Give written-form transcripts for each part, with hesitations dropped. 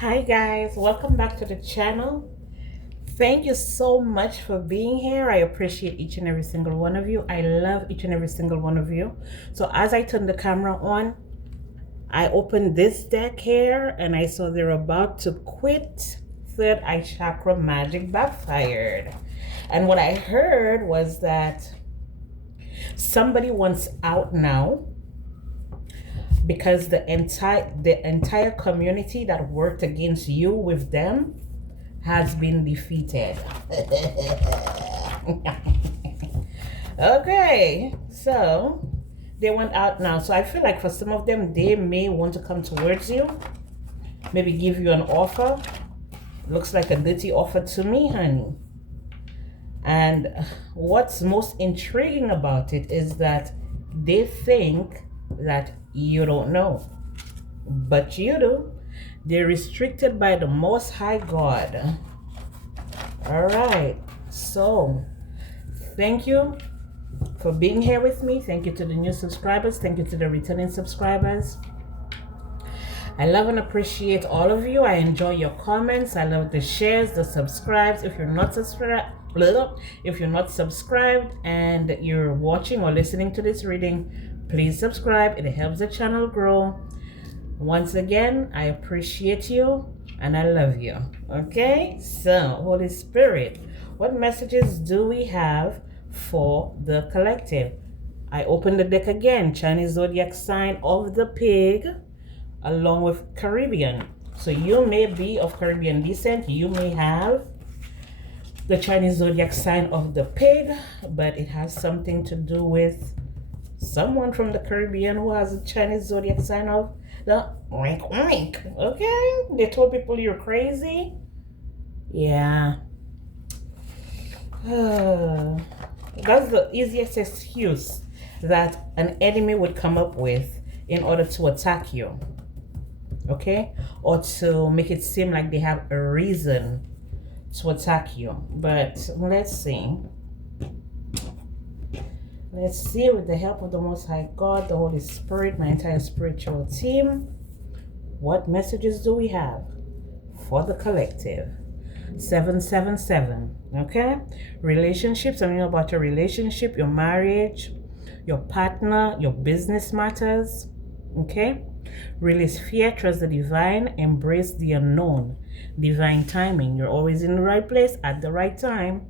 Hi guys, welcome back to the channel. Thank you so much for being here. I appreciate each and every single one of you. I love each and every single one of you. So as I turn the camera on, I opened this deck here and I saw they're about to quit. Third eye chakra magic backfired. And what I heard was that somebody wants out now because the entire community that worked against you with them has been defeated. Okay, so they went out now. So I feel like for some of them, they may want to come towards you, maybe give you an offer. Looks like a dirty offer to me, honey. And what's most intriguing about it is that they think that you don't know, but you do. They're restricted by the Most High God. All right, so thank you for being here with me. Thank you to the new subscribers. Thank you to the returning subscribers. I love and appreciate all of you. I enjoy your comments. I love the shares, the subscribes. If you're not subscribed and you're watching or listening to this reading, please subscribe. It helps the channel grow. Once again, I appreciate you and I love you. Okay, so Holy Spirit, what messages do we have for the collective? I open the deck again. Chinese zodiac sign of the pig along with Caribbean. So you may be of Caribbean descent. You may have the Chinese zodiac sign of the pig, but it has something to do with someone from the Caribbean who has a Chinese zodiac sign of the oink oink. Okay, they told people you're crazy. Yeah. That's the easiest excuse that an enemy would come up with in order to attack you. Okay, or to make it seem like they have a reason to attack you. But let's see with the help of the Most High God, the Holy Spirit, my entire spiritual team, what messages do we have for the collective? 777. Okay, relationships. Something about your relationship, your marriage, your partner, your business matters. Okay, release fear, trust the divine, embrace the unknown. Divine timing. You're always in the right place at the right time.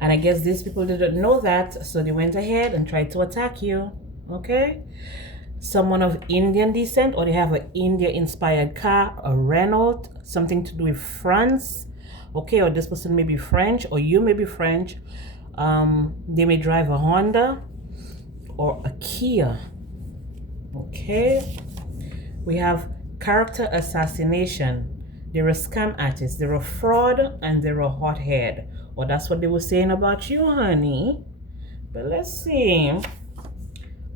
And I guess these people didn't know that, so they went ahead and tried to attack you. Okay, someone of Indian descent, or they have an India inspired car, a Renault, something to do with France. Okay, or this person may be French, or you may be French. They may drive a Honda or a Kia. Okay, we have character assassination. They're a scam artist, they're a fraud, and they're a hothead. Or that's what they were saying about you, honey. But let's see.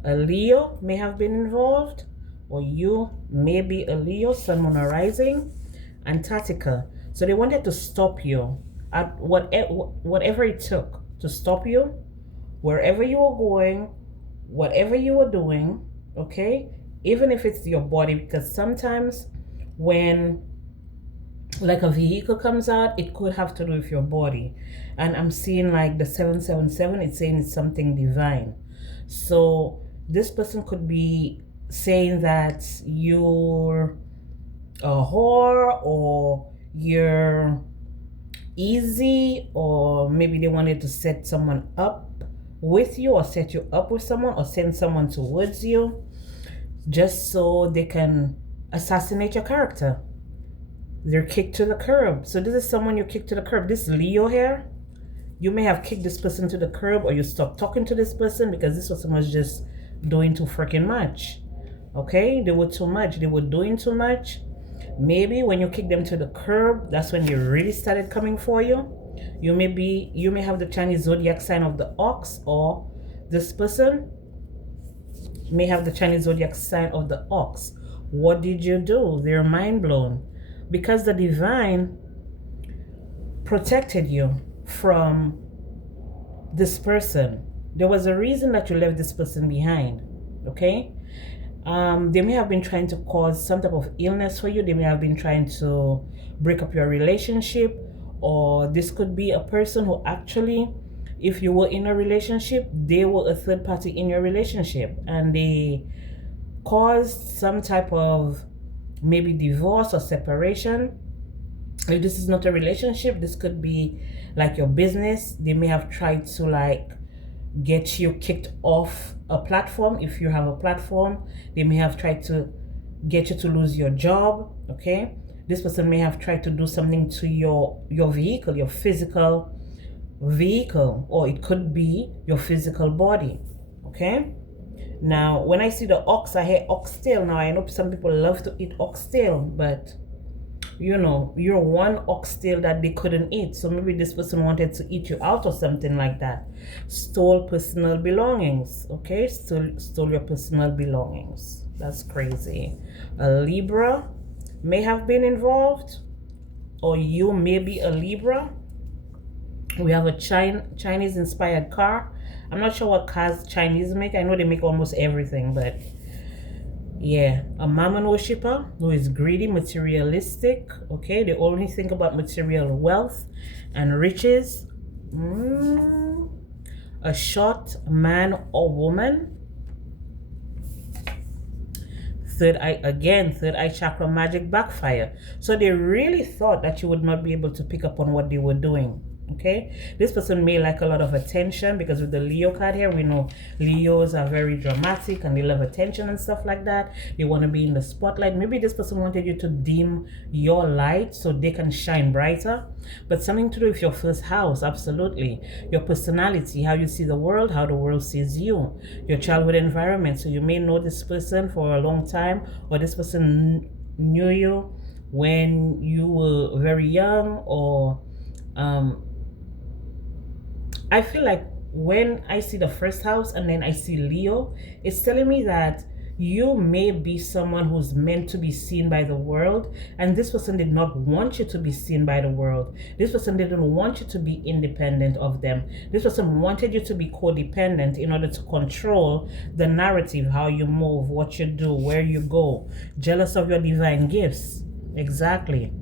A Leo may have been involved, or you may be a Leo, Sun, Moon, or Rising. Antarctica. So they wanted to stop you at whatever it took to stop you, wherever you were going, whatever you were doing. Okay, even if it's your body, because sometimes when like a vehicle comes out, it could have to do with your body. And I'm seeing like the 777, it's saying it's something divine. So this person could be saying that you're a whore, or you're easy, or maybe they wanted to set someone up with you, or set you up with someone, or send someone towards you just so they can assassinate your character. They're kicked to the curb. So this is someone you kicked to the curb. This Leo here, you may have kicked this person to the curb, or you stopped talking to this person because this person was just doing too freaking much. Okay, they were too much. They were doing too much. Maybe when you kick them to the curb, that's when they really started coming for you. You may have the Chinese zodiac sign of the ox, or this person may have the Chinese zodiac sign of the ox. What did you do? They're mind blown, because the divine protected you from this person. There was a reason that you left this person behind. Okay, They may have been trying to cause some type of illness for you. They may have been trying to break up your relationship, or this could be a person who actually, if you were in a relationship, they were a third party in your relationship, and they caused some type of maybe divorce or separation. If this is not a relationship, this could be like your business. They may have tried to like get you kicked off a platform. If you have a platform, they may have tried to get you to lose your job. Okay, this person may have tried to do something to your vehicle, your physical vehicle, or it could be your physical body. Okay, now when I see the ox, I hear oxtail. Now I know some people love to eat oxtail, but you know, you're one oxtail that they couldn't eat. So maybe this person wanted to eat you out or something like that. Stole personal belongings. Okay, stole your personal belongings. That's crazy. A Libra may have been involved, or you may be a Libra. We have a Chinese inspired car. I'm not sure what cars Chinese make. I know they make almost everything, but yeah, a mammon worshiper who is greedy, materialistic. Okay, they only think about material wealth and riches. A short man or woman. Third eye chakra magic backfire. So they really thought that you would not be able to pick up on what they were doing. Okay, this person may like a lot of attention, because with the Leo card here, we know Leos are very dramatic and they love attention and stuff like that. They want to be in the spotlight. Maybe this person wanted you to dim your light so they can shine brighter. But something to do with your first house, absolutely. Your personality, how you see the world, how the world sees you, your childhood environment. So you may know this person for a long time, or this person knew you when you were very young, or I feel like when I see the first house and then I see Leo, it's telling me that you may be someone who's meant to be seen by the world, and this person did not want you to be seen by the world. This person didn't want you to be independent of them. This person wanted you to be codependent in order to control the narrative, how you move, what you do, where you go. Jealous of your divine gifts. Exactly.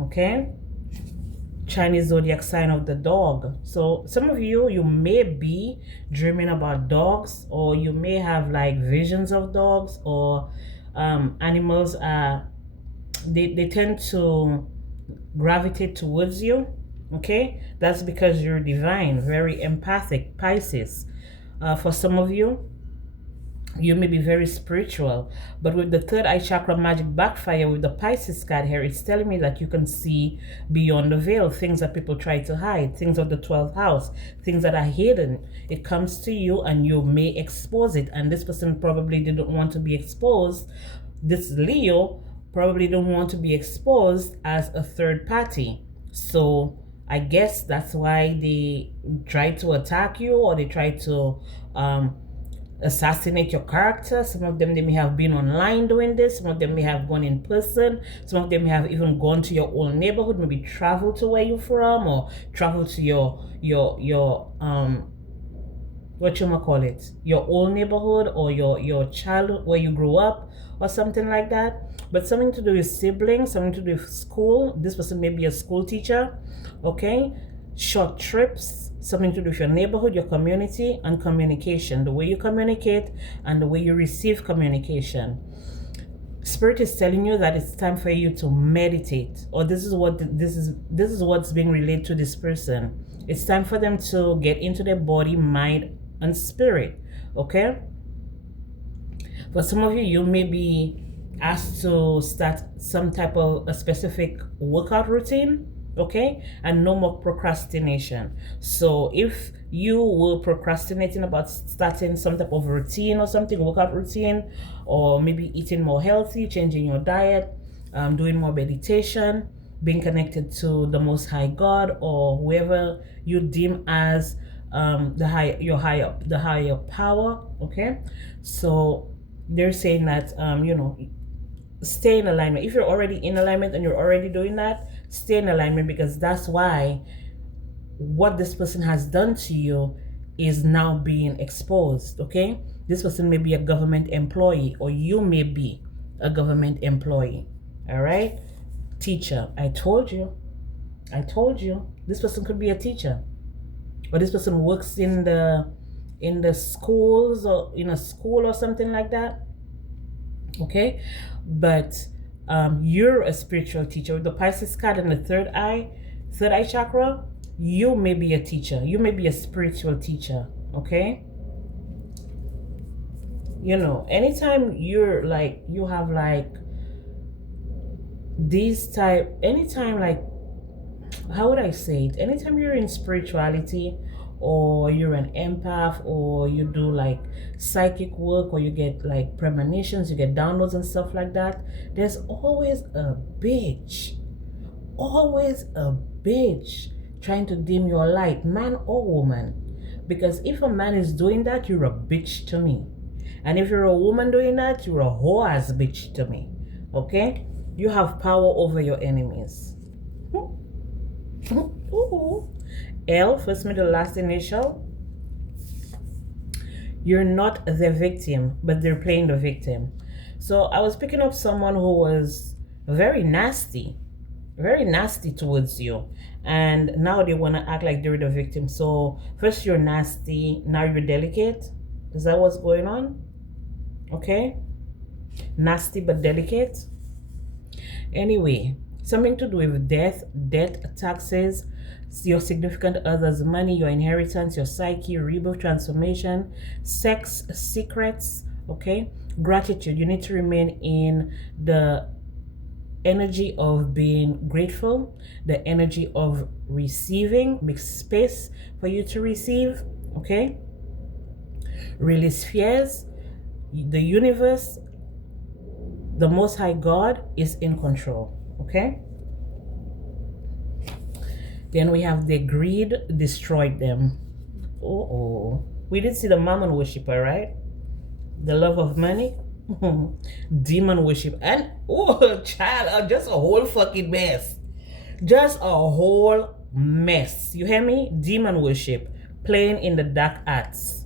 Okay? Chinese zodiac sign of the dog. So some of you may be dreaming about dogs, or you may have like visions of dogs, or animals they tend to gravitate towards you. Okay, that's because you're divine, very empathic, Pisces. For some of you, you may be very spiritual, but with the third eye chakra magic backfire with the Pisces card here, it's telling me that you can see beyond the veil, things that people try to hide, things of the 12th house, things that are hidden. It comes to you and you may expose it, and this person probably didn't want to be exposed. This Leo probably don't want to be exposed as a third party. So I guess that's why they try to attack you, or they try to assassinate your character. Some of them, they may have been online doing this. Some of them may have gone in person. Some of them may have even gone to your own neighborhood, maybe travel to where you're from, or travel to your what you might call it, your old neighborhood, or your childhood where you grew up, or something like that. But something to do with siblings, something to do with school. This person may be a school teacher. Okay, short trips, something to do with your neighborhood, your community, and communication, the way you communicate and the way you receive communication. Spirit is telling you that it's time for you to meditate, or this is what's being relayed to this person. It's time for them to get into their body, mind, and spirit. Okay, for some of you, you may be asked to start some type of a specific workout routine. Okay, and no more procrastination. So if you were procrastinating about starting some type of routine or something, workout routine, or maybe eating more healthy, changing your diet, doing more meditation, being connected to the Most High God, or whoever you deem as the higher power. Okay, so they're saying that stay in alignment. If you're already in alignment and you're already doing that, stay in alignment, because that's why what this person has done to you is now being exposed. Okay, This person may be a government employee, or you may be a government employee. All right? Teacher, I told you. This person could be a teacher, or this person works in the schools, or in a school or something like that. Okay? But you're a spiritual teacher. With the Pisces card and the third eye chakra, you may be a teacher. You may be a spiritual teacher. Okay? You know, anytime you're like, you have like these type, anytime like, how would I say it? Anytime you're in spirituality, or you're an empath, or you do like psychic work, or you get like premonitions, you get downloads and stuff like that, there's always a bitch trying to dim your light, man or woman. Because if a man is doing that, you're a bitch to me. And if you're a woman doing that, you're a whore ass bitch to me. Okay? You have power over your enemies. L, first middle last initial. You're not the victim, but they're playing the victim. So I was picking up someone who was very nasty towards you, and now they want to act like they're the victim. So first you're nasty, now you're delicate. Is that what's going on? Okay, nasty but delicate. Anyway, something to do with death, taxes, your significant other's money, your inheritance, your psyche, rebirth, transformation, sex, secrets. Okay, gratitude. You need to remain in the energy of being grateful, the energy of receiving. Make space for you to receive. Okay, release fears. The universe, the Most High God, is in control. Okay, then we have the greed destroyed them. We did see the mammon worshiper, right? The love of money. Demon worship. And child, just a whole fucking mess. Just a whole mess. You hear me? Demon worship, playing in the dark arts.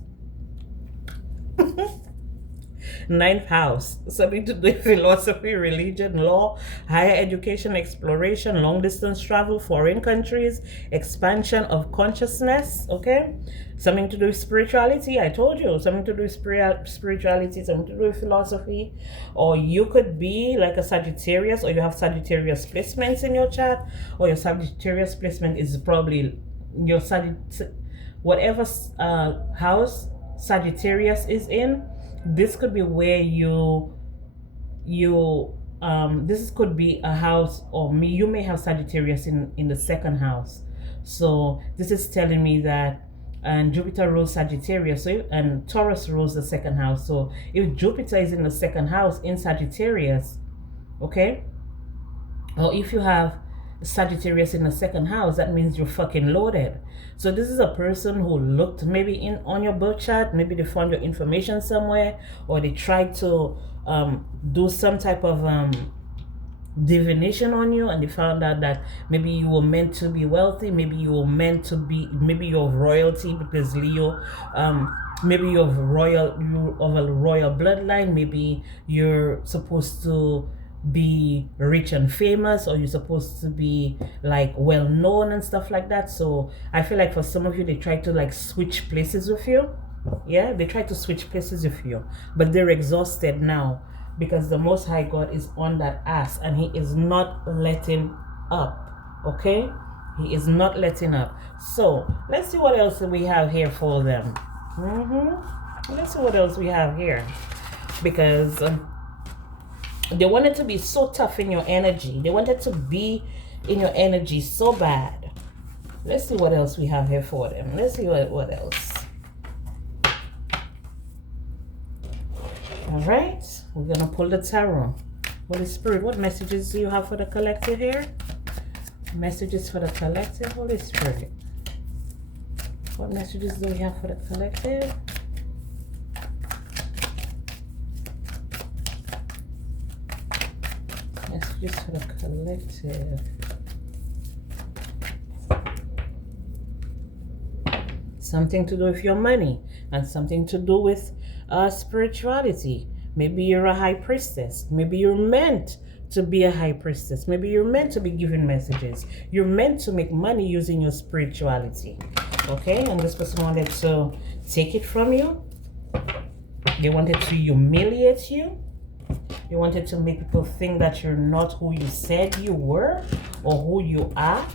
Ninth house, something to do with philosophy, religion, law, higher education, exploration, long distance travel, foreign countries, expansion of consciousness. Okay, something to do with spirituality. I told you, something to do with spirituality, something to do with philosophy. Or you could be like a Sagittarius, or you have Sagittarius placements in your chart, or your Sagittarius placement is probably your whatever house Sagittarius is in. This could be where this could be a house, or you may have Sagittarius in the second house. So this is telling me that, and Jupiter rules Sagittarius, and Taurus rules the second house. So if Jupiter is in the second house in Sagittarius, okay, or if you have Sagittarius in the second house, that means you're fucking loaded. So this is a person who looked maybe on your birth chart, maybe they found your information somewhere, or they tried to do some type of divination on you, and they found out that maybe you were meant to be wealthy, maybe you're of royalty, because Leo, maybe you're of a royal bloodline, maybe you're supposed to be rich and famous, or you're supposed to be like well known and stuff like that. So I feel like for some of you, they try to like switch places with you. Yeah, they try to switch places with you, but they're exhausted now, because the Most High God is on that ass, and he is not letting up. Okay, he is not letting up. So let's see what else we have here for them. Let's see what else we have here, because they wanted to be so tough in your energy. They wanted to be in your energy so bad. Let's see what else we have here for them. Let's see what else. All right, we're gonna pull the tarot. Holy Spirit, what messages do you have for the collective here? Messages for the collective, Holy Spirit. What messages do we have for the collective? Messages for the collective. Something to do with your money, and something to do with spirituality. Maybe you're a high priestess. Maybe you're meant to be a high priestess. Maybe you're meant to be giving messages. You're meant to make money using your spirituality. Okay? And this person wanted to take it from you. They wanted to humiliate you. They wanted to make people think that you're not who you said you were or who you are.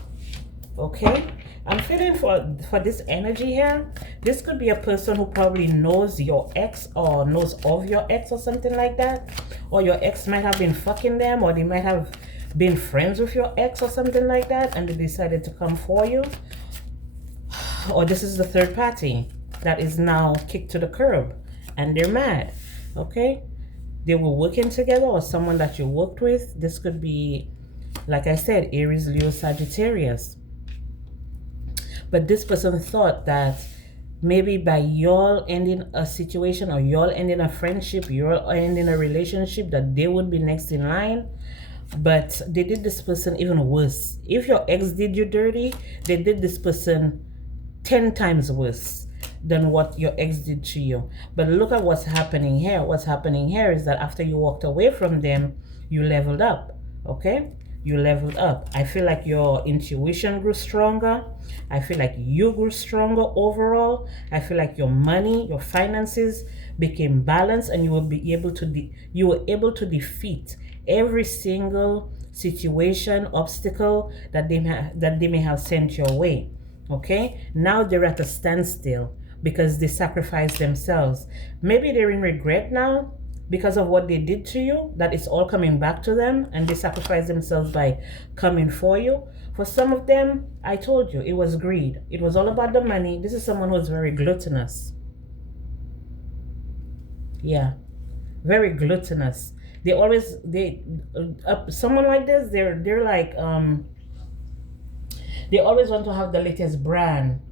Okay? I'm feeling for this energy here. This could be a person who probably knows your ex or knows of your ex or something like that. Or your ex might have been fucking them, or they might have been friends with your ex or something like that, and they decided to come for you. Or this is the third party that is now kicked to the curb and they're mad. Okay? They were working together, or someone that you worked with. This could be, like I said, Aries, Leo, Sagittarius. But this person thought that maybe by y'all ending a situation, or y'all ending a friendship, y'all ending a relationship, that they would be next in line. But they did this person even worse. If your ex did you dirty, they did this person 10 times worse than what your ex did to you. But look at what's happening here. What's happening here is that after you walked away from them, you leveled up. Okay? You leveled up. I feel like your intuition grew stronger. I feel like you grew stronger overall. I feel like your money, your finances became balanced, and you will be able to defeat every single situation, obstacle that they may have sent your way. Okay? Now they're at a standstill because they sacrificed themselves. Maybe they're in regret now because of what they did to you, that it's all coming back to them, and they sacrificed themselves by coming for you. For some of them, I told you, it was greed. It was all about the money. This is someone who's very gluttonous. Yeah, very gluttonous. Someone like this, they're like, they always want to have the latest brand.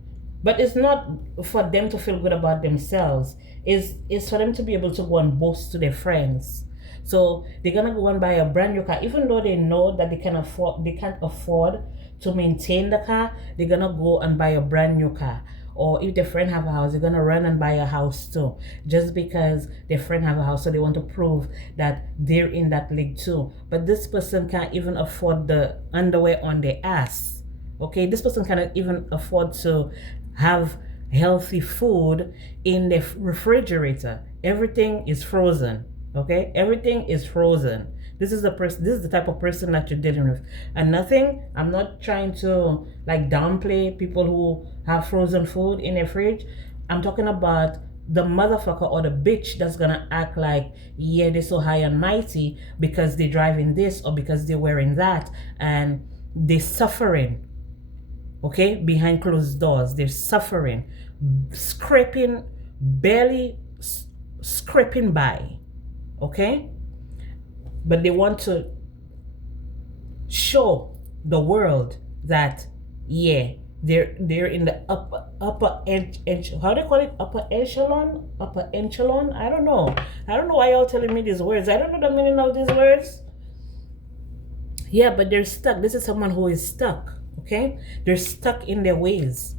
But it's not for them to feel good about themselves. It's for them to be able to go and boast to their friends. So they're gonna go and buy a brand new car, even though they know that they can't afford to maintain the car. They're gonna go and buy a brand new car. Or if their friend have a house, they're gonna run and buy a house too, just because their friend have a house. So they want to prove that they're in that league too. But this person can't even afford the underwear on their ass. Okay, this person cannot even afford to have healthy food in the refrigerator. Everything is frozen. Okay, everything is frozen. This is the type of person that you're dealing with. And nothing, I'm not trying to like downplay people who have frozen food in their fridge. I'm talking about the motherfucker or the bitch that's gonna act like, yeah, they're so high and mighty because they're driving this or because they're wearing that, and they're suffering. Okay, behind closed doors, they're suffering, barely scraping by. Okay, but they want to show the world that, yeah, they're in the upper edge. How do they call it? Upper echelon. I don't know why y'all telling me these words. I don't know the meaning of these words. Yeah, but they're stuck. This is someone who is stuck. Okay, they're stuck in their ways.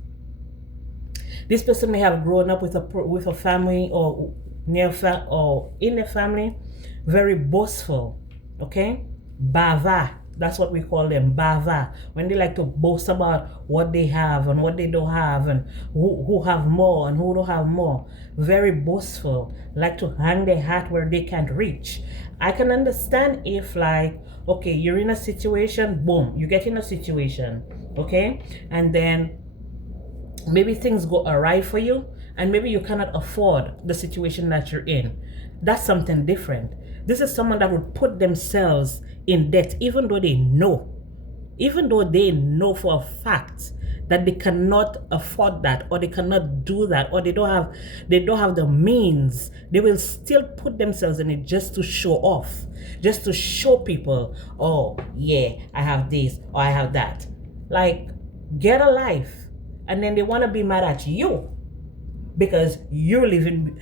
This person may have grown up with a family or in a family, very boastful. Okay, bava. That's what we call them, bava. When they like to boast about what they have and what they don't have, and who have more and who don't have more. Very boastful. Like to hang their hat where they can't reach. I can understand if, like, okay, you're in a situation, boom, you get in a situation, okay? And then maybe things go awry for you, and maybe you cannot afford the situation that you're in. That's something different. This is someone that would put themselves in debt, even though they know for a fact that they cannot afford that, or they cannot do that, or they don't have the means. They will still put themselves in it just to show off, just to show people, oh yeah, I have this or I have that. Like, get a life. And then they want to be mad at you because you're living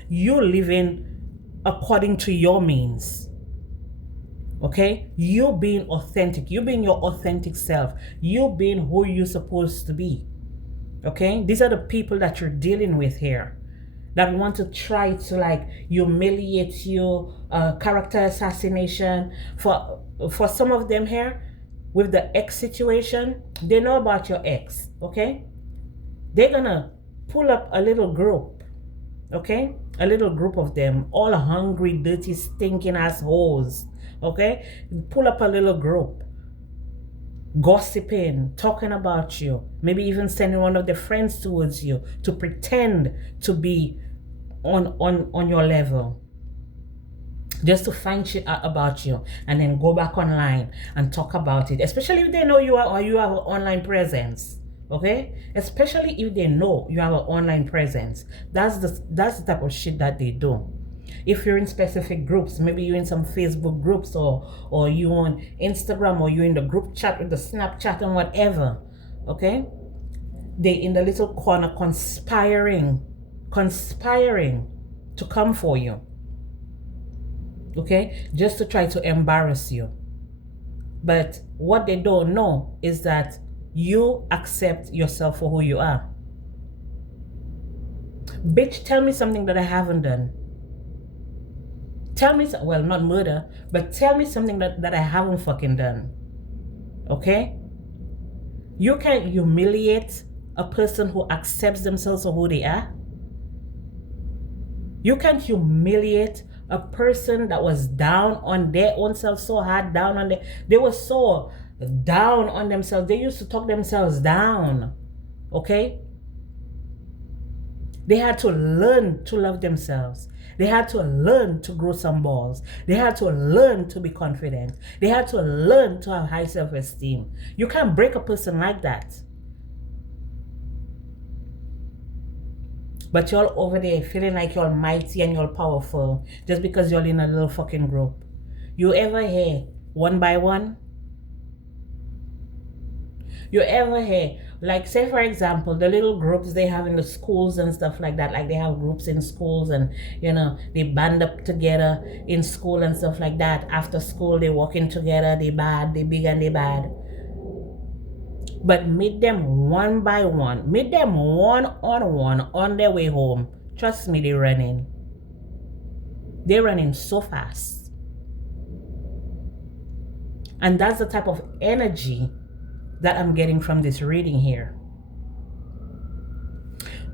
according to your means. Okay, you being authentic, you being your authentic self, you being who you're supposed to be. Okay, these are the people that you're dealing with here. that want to try to like humiliate you, character assassination. For some of them here, with the ex situation, they know about your ex, okay? They're gonna pull up a little group, okay? A little group of them, all hungry, dirty, stinking assholes, okay? Pull up a little group, gossiping, talking about you, maybe even sending one of their friends towards you to pretend to be on your level, just to find shit out about you and then go back online and talk about it, especially if they know you are, or you have an online presence, okay? Especially if they know you have an online presence. That's the type of shit that they do. If you're in specific groups, maybe you're in some Facebook groups, or you on Instagram, or you're in the group chat with the Snapchat and whatever, okay? They in the little corner conspiring to come for you, okay? Just to try to embarrass you. But what they don't know is that you accept yourself for who you are. Bitch, tell me something that I haven't done. Tell me, well, not murder, but tell me something that I haven't fucking done. Okay? You can't humiliate a person who accepts themselves for who they are. You can't humiliate a person that was down on their own self, so hard down on they were so down on themselves. They used to talk themselves down. Okay? They had to learn to love themselves. They had to learn to grow some balls. They had to learn to be confident. They had to learn to have high self-esteem. You can't break a person like that. But you're over there feeling like you're mighty and you're powerful just because you're in a little fucking group. You ever hear one by one? You ever hear, like, say for example, the little groups they have in the schools and stuff like that, like they have groups in schools and, you know, they band up together in school and stuff like that. After school, they walking together, they bad, they big and they bad. But meet them one by one, meet them one-on-one on their way home. Trust me, they're running. They're running so fast. And that's the type of energy that I'm getting from this reading here.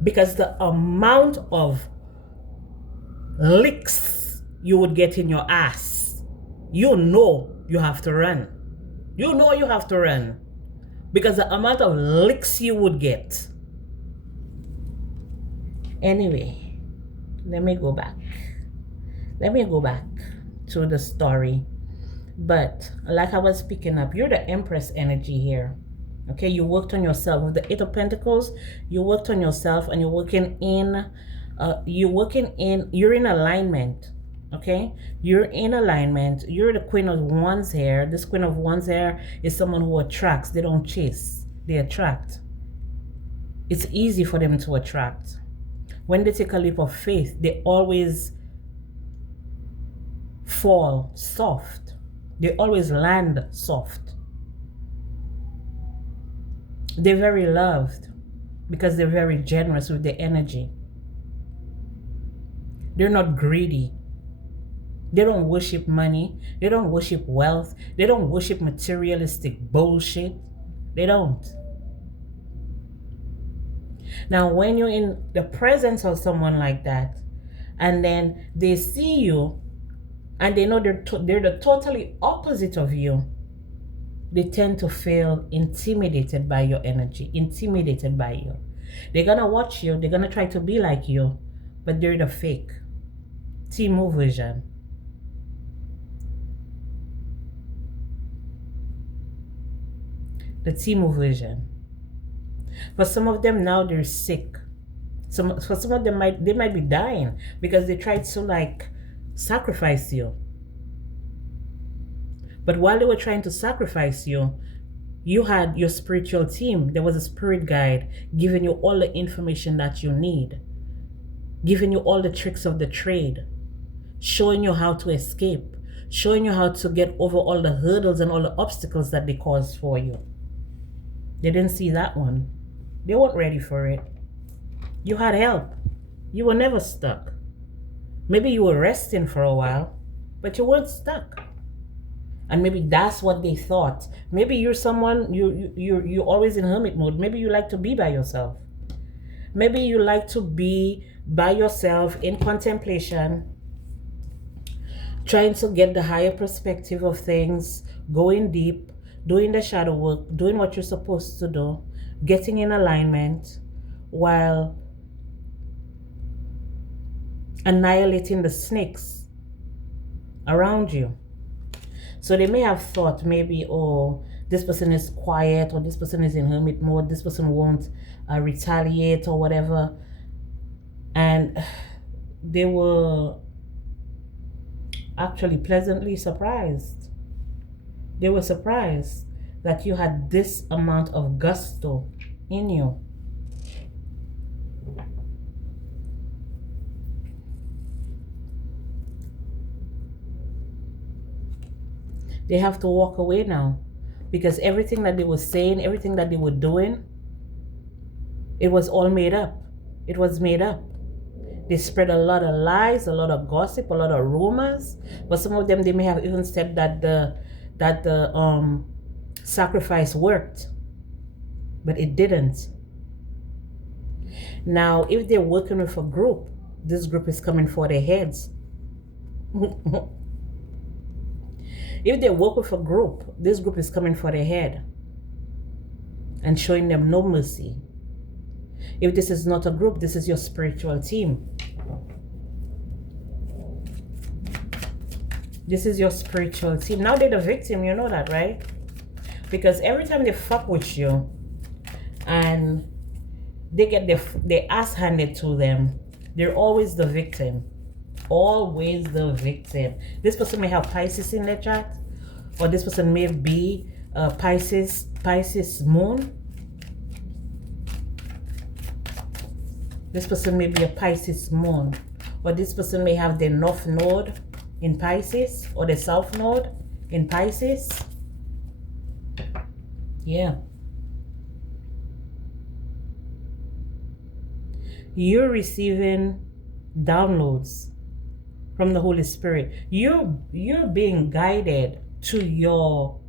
Because the amount of licks you would get in your ass, you know you have to run. You know you have to run. Because the amount of licks you would get. Anyway, let me go back. Let me go back to the story. But like I was picking up, you're the Empress energy here. Okay, you worked on yourself. With the Eight of Pentacles, you worked on yourself and you're working in, you're in alignment. Okay, you're in alignment. You're the Queen of Wands here. This Queen of Wands here is someone who attracts. They don't chase, they attract. It's easy for them to attract. When they take a leap of faith, they always fall soft. They always land soft. They're very loved because they're very generous with their energy. They're not greedy. They don't worship money. They don't worship wealth. They don't worship materialistic bullshit. They don't. Now, when you're in the presence of someone like that, and then they see you, and they know they're the totally opposite of you, they tend to feel intimidated by your energy, intimidated by you. They're gonna watch you. They're gonna try to be like you, but they're the fake. Temu version. The Temu version. For some of them now they're sick. For some of them they might be dying because they tried to like sacrifice you. But while they were trying to sacrifice you, you had your spiritual team. There was a spirit guide giving you all the information that you need, giving you all the tricks of the trade, showing you how to escape, showing you how to get over all the hurdles and all the obstacles that they caused for you. They didn't see that one. They weren't ready for it. You had help. You were never stuck. Maybe you were resting for a while, but you weren't stuck. And maybe that's what they thought. Maybe you're someone, you're always in hermit mode. Maybe you like to be by yourself. Maybe you like to be by yourself in contemplation, trying to get the higher perspective of things, going deep, doing the shadow work, doing what you're supposed to do, getting in alignment while annihilating the snakes around you. So they may have thought maybe, oh, this person is quiet, or this person is in hermit mode, this person won't retaliate or whatever. And they were actually pleasantly surprised. They were surprised that you had this amount of gusto in you. They have to walk away now, because everything that they were saying, everything that they were doing, it was all made up. It was made up. They spread a lot of lies, a lot of gossip, a lot of rumors. But some of them, they may have even said that the sacrifice worked, but it didn't. Now, if they're working with a group, this group is coming for their heads. If they work with a group, this group is coming for their head and showing them no mercy. If this is not a group, this is your spiritual team. This is your spiritual team. Now they're the victim, you know that, right? Because every time they fuck with you and they get their ass handed to them, they're always the victim. Always the victim. This person may have Pisces in their chart, or this person may be Pisces moon. This person may be a Pisces moon, or this person may have their north node in Pisces, or the south node in Pisces. Yeah. You're receiving downloads from the Holy Spirit. You're being guided towards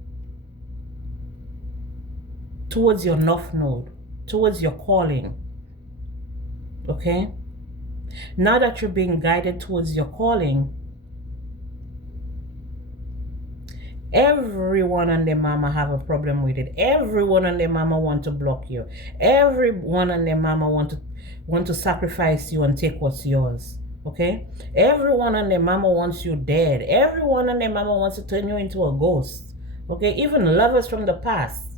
your north node, towards your calling. Okay? Now that you're being guided towards your calling, everyone and their mama have a problem with it. Everyone and their mama want to block you. Everyone and their mama want to sacrifice you and take what's yours. Okay? Everyone and their mama wants you dead. Everyone and their mama wants to turn you into a ghost. Okay? Even lovers from the past.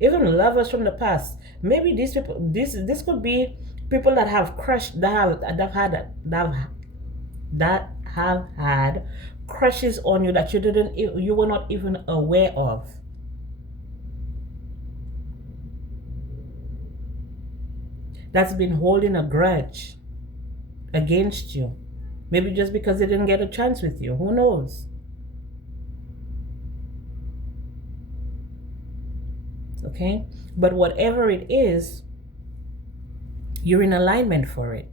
Even lovers from the past. Maybe these people, this could be people that have crushed, that have had crushes on you that you were not even aware of. That's been holding a grudge against you. Maybe just because they didn't get a chance with you. Who knows? Okay? But whatever it is, you're in alignment for it.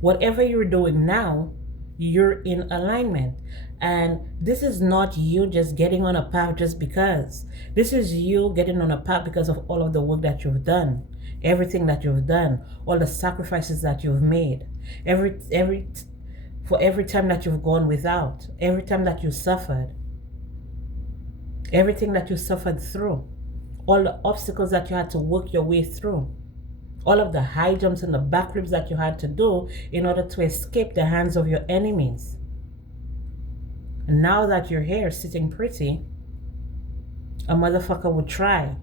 Whatever you're doing now, you're in alignment. And this is not you just getting on a path just because. This is you getting on a path because of all of the work that you've done. Everything that you've done, all the sacrifices that you've made, every time that you've gone without, every time that you suffered, everything that you suffered through, all the obstacles that you had to work your way through, all of the high jumps and the backflips that you had to do in order to escape the hands of your enemies. And now that you're here sitting pretty, a motherfucker would try.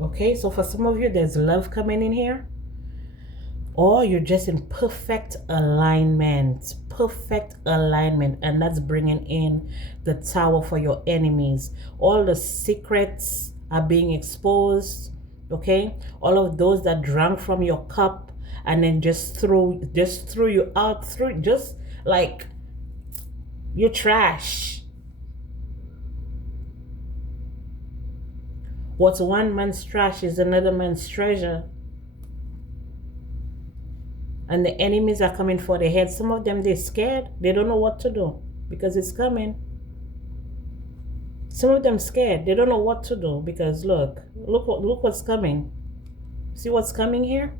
Okay, so for some of you, there's love coming in here. Or you're just in perfect alignment. Perfect alignment. And that's bringing in the tower for your enemies. All the secrets are being exposed. Okay? All of those that drank from your cup and then just threw you out, just like you're trash. What's one man's trash is another man's treasure. And the enemies are coming for their head. Some of them, they're scared. They don't know what to do because it's coming. Some of them scared. They don't know what to do because look what's coming. See what's coming here?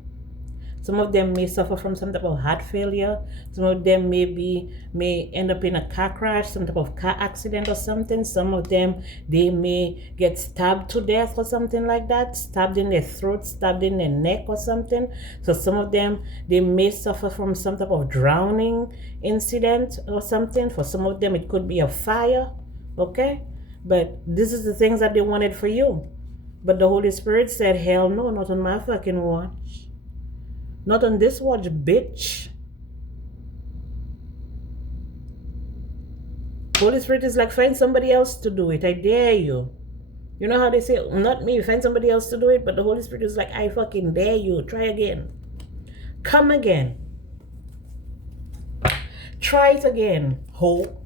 Some of them may suffer from some type of heart failure. Some of them may end up in a car crash, some type of car accident or something. Some of them, they may get stabbed to death or something like that, stabbed in their throat, stabbed in their neck or something. So some of them, they may suffer from some type of drowning incident or something. For some of them, it could be a fire, okay? But this is the things that they wanted for you. But the Holy Spirit said, hell no, not on my fucking watch. Not on this watch, bitch. Holy Spirit is like, find somebody else to do it. I dare you. You know how they say, not me, find somebody else to do it? But the Holy Spirit is like, I fucking dare you. Try again. Come again. Try it again, ho.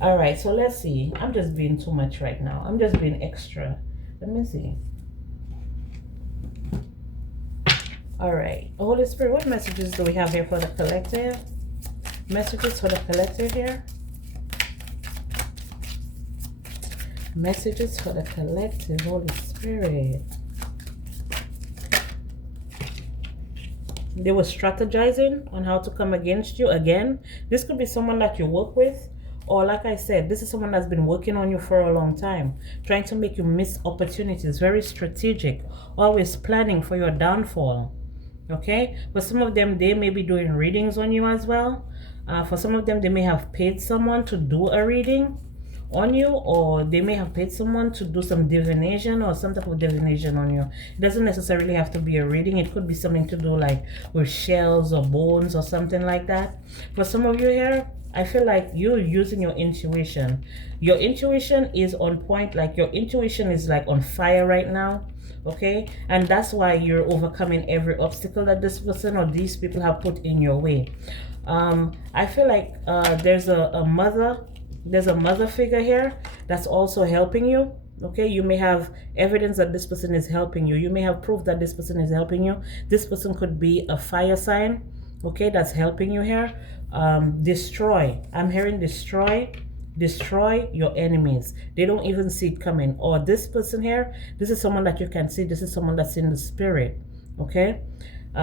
Alright, so let's see. I'm just being too much right now. I'm just being extra. Let me see. All right, Holy Spirit, what messages do we have here for the collective? Messages for the collective here. Messages for the collective, Holy Spirit. They were strategizing on how to come against you again. This could be someone that you work with, or like I said, this is someone that's been working on you for a long time, trying to make you miss opportunities, very strategic, always planning for your downfall. Okay, but some of them, they may be doing readings on you as well. For some of them, they may have paid someone to do a reading on you, or they may have paid someone to do some divination or some type of divination on you. It doesn't necessarily have to be a reading. It could be something to do like with shells or bones or something like that. For some of you here, I feel like you're using your intuition. Your intuition is on point. Like your intuition is like on fire right now. Okay, and that's why you're overcoming every obstacle that this person or these people have put in your way. I feel like there's a mother figure here that's also helping you. Okay, you may have evidence that this person is helping you. You may have proof that this person is helping you. This person could be a fire sign, okay, that's helping you here. Destroy. I'm hearing destroy. Destroy your enemies. They don't even see it coming. Or this person here, this is someone that you can see. This is someone that's in the spirit. Okay,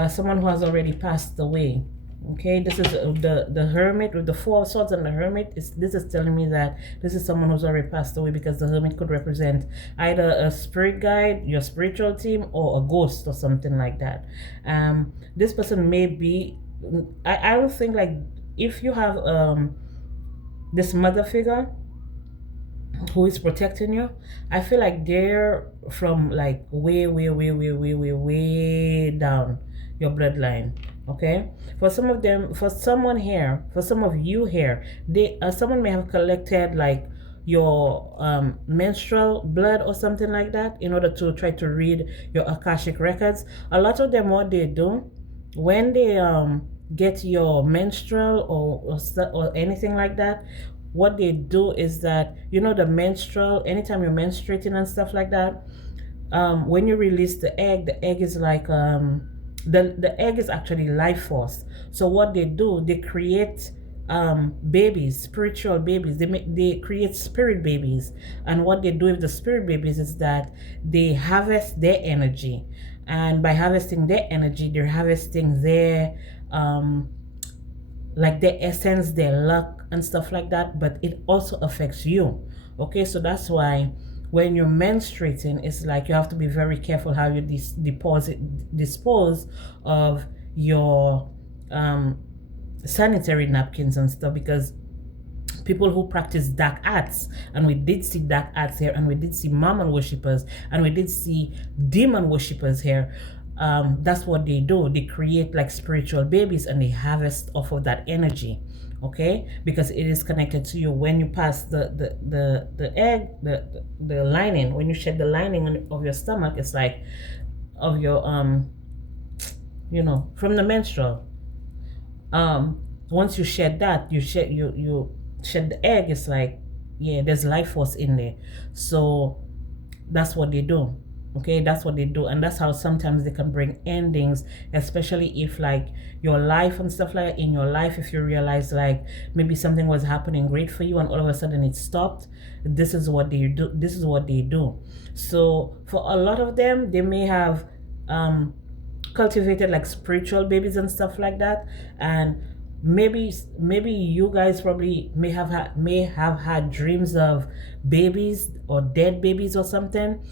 someone who has already passed away. Okay, this is the hermit with the Four of Swords and the hermit. This is telling me that this is someone who's already passed away, because the hermit could represent either a spirit guide, your spiritual team, or a ghost or something like that. This person may be, I don't think, like, if you have this mother figure who is protecting you, I feel like they're from like way down your bloodline. Okay, for some of them, for someone here, for some of you here, they someone may have collected like your menstrual blood or something like that in order to try to read your Akashic records. A lot of them, what they do when they get your menstrual or anything like that, what they do is that, you know, the menstrual, anytime you're menstruating and stuff like that, when you release the egg is like the egg is actually life force. So what they do, they create babies, spiritual babies. They create spirit babies, and what they do with the spirit babies is that they harvest their energy, and by harvesting their energy, they're harvesting their like their essence, their luck and stuff like that. But it also affects you. Okay, so that's why when you're menstruating, it's like you have to be very careful how you dispose of your sanitary napkins and stuff, because people who practice dark arts, and we did see dark arts here, and we did see mammon worshippers, and we did see demon worshippers here. That's what they do. They create like spiritual babies, and they harvest off of that energy. Okay, because it is connected to you. When you pass the egg, the lining, when you shed the lining of your stomach, it's like of your you know, from the menstrual. Once you shed that, you shed the egg, it's like, yeah, there's life force in there. So That's what they do. Okay, that's what they do, and that's how sometimes they can bring endings, especially if like your life and stuff like that, in your life, if you realize like maybe something was happening great for you and all of a sudden it stopped. This is what they do. This is what they do. So for a lot of them, they may have cultivated like spiritual babies and stuff like that, and maybe you guys probably may have had dreams of babies or dead babies or something.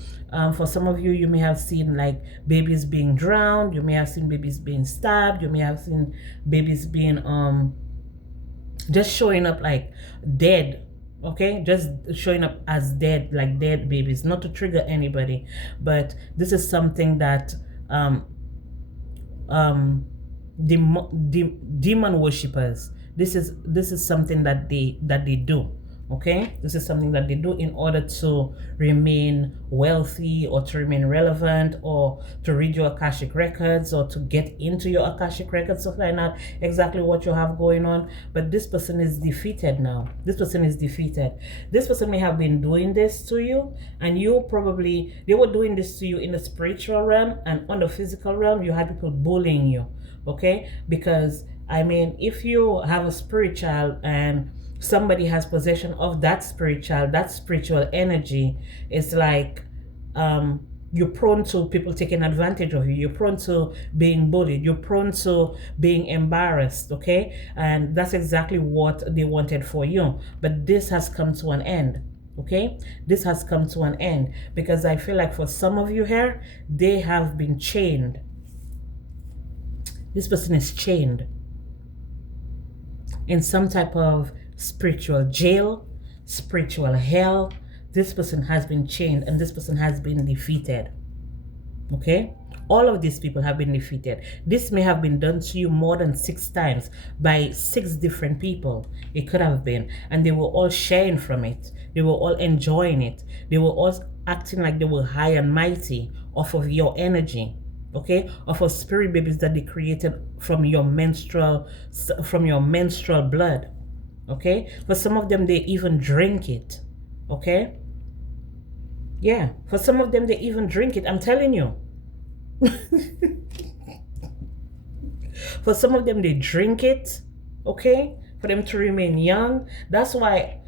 For some of you, you may have seen like babies being drowned, you may have seen babies being stabbed, you may have seen babies being just showing up like dead. Okay, just showing up as dead, like dead babies, not to trigger anybody, but this is something that demon worshippers, this is something that they do. Okay, this is something that they do in order to remain wealthy or to remain relevant or to read your Akashic records or to get into your Akashic records, stuff like that. Exactly what you have going on. But this person is defeated now. This person is defeated. This person may have been doing this to you, and they were doing this to you in the spiritual realm, and on the physical realm you had people bullying you. Okay, because I mean, if you have a spirit child and somebody has possession of that spiritual energy, it's like you're prone to people taking advantage of you. You're prone to being bullied. You're prone to being embarrassed. Okay, and that's exactly what they wanted for you. But this has come to an end. Okay, this has come to an end because I feel like for some of you here, they have been chained. This person is chained in some type of spiritual jail, spiritual hell. This person has been chained and this person has been defeated. Okay, all of these people have been defeated. This may have been done to you more than 6 times by 6 different people. It could have been, and they were all sharing from it. They were all enjoying it. They were all acting like they were high and mighty off of your energy. Okay, off of spirit babies that they created from your menstrual blood. Okay, for some of them they even drink it. Okay, yeah, for some of them they even drink it. I'm telling you. For some of them they drink it. Okay, for them to remain young. That's why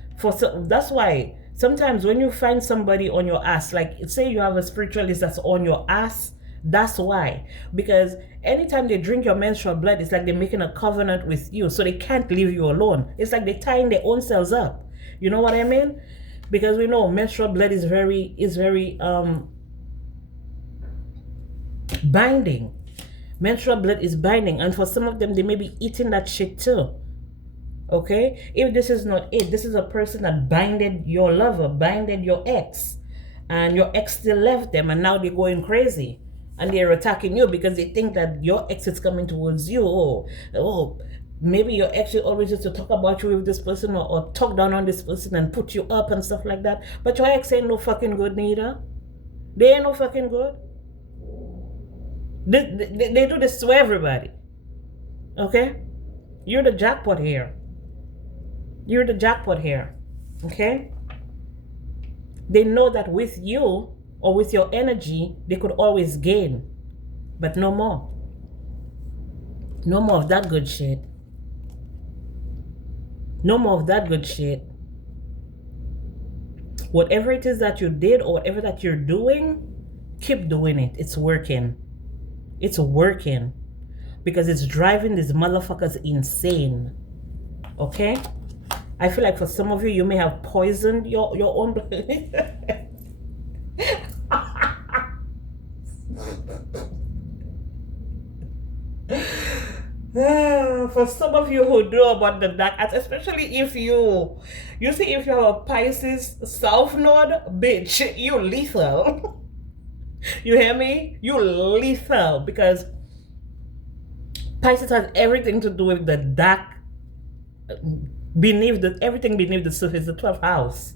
sometimes when you find somebody on your ass, like say you have a spiritualist that's on your ass, that's why. Because anytime they drink your menstrual blood, it's like they're making a covenant with you, so they can't leave you alone. It's like they're tying their own selves up. You know what I mean? Because we know menstrual blood is very binding. Menstrual blood is binding, and for some of them they may be eating that shit too. Okay, if this is not it, this is a person that binded your lover, binded your ex, and your ex still left them, and now they're going crazy. And they're attacking you because they think that your ex is coming towards you. Oh, maybe your ex will always used to talk about you with this person or talk down on this person and put you up and stuff like that. But your ex ain't no fucking good neither. They ain't no fucking good. They do this to everybody. Okay? You're the jackpot here. You're the jackpot here. Okay? They know that with you, or with your energy, they could always gain. But no more. No more of that good shit. No more of that good shit. Whatever it is that you did or whatever that you're doing, keep doing it. It's working. It's working. Because it's driving these motherfuckers insane. Okay? I feel like for some of you, you may have poisoned your own blood. For some of you who know about the dark arts, especially if you see if you have a Pisces South Node, bitch, you lethal. You hear me? You lethal, because Pisces has everything to do with the dark, everything beneath the surface, the 12th house.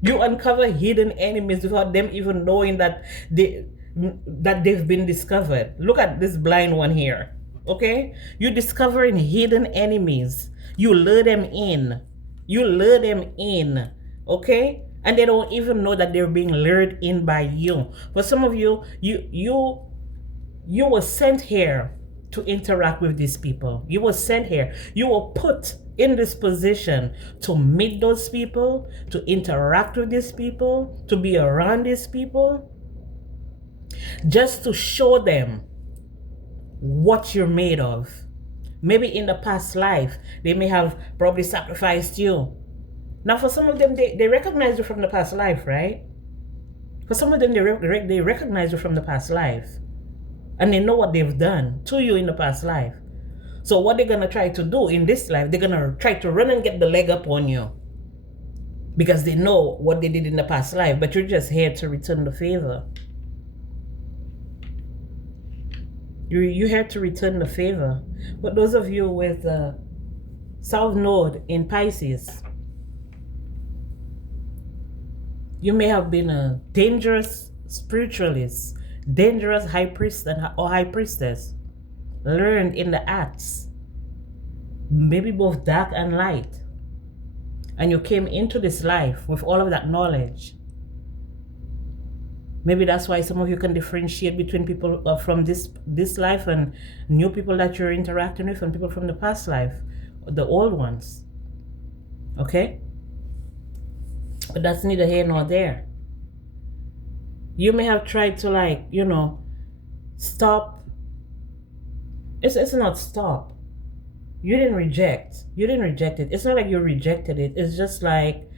You uncover hidden enemies without them even knowing that they've been discovered. Look at this blind one here. Okay? You're discovering hidden enemies. You lure them in. You lure them in. Okay? and they don't even know that they're being lured in by you. For some of you, you were sent here to interact with these people. You were sent here. You were put in this position to meet those people, to interact with these people, to be around these people, just to show them what you're made of. Maybe in the past life, they may have probably sacrificed you. Now, for some of them, they recognize you from the past life, right? For some of them, they recognize you from the past life. And they know what they've done to you in the past life. So what they're going to try to do in this life, they're going to try to run and get the leg up on you. Because they know what they did in the past life. But you're just here to return the favor. You're here to return the favor. But those of you with the South Node in Pisces, you may have been a dangerous spiritualist, dangerous high priest or high priestess, learned in the arts, maybe both dark and light. And you came into this life with all of that knowledge. Maybe that's why some of you can differentiate between people from this life and new people that you're interacting with and people from the past life, the old ones. Okay? But that's neither here nor there. You may have tried to stop. It's not stop. You didn't reject it. It's not like you rejected it. It's just like,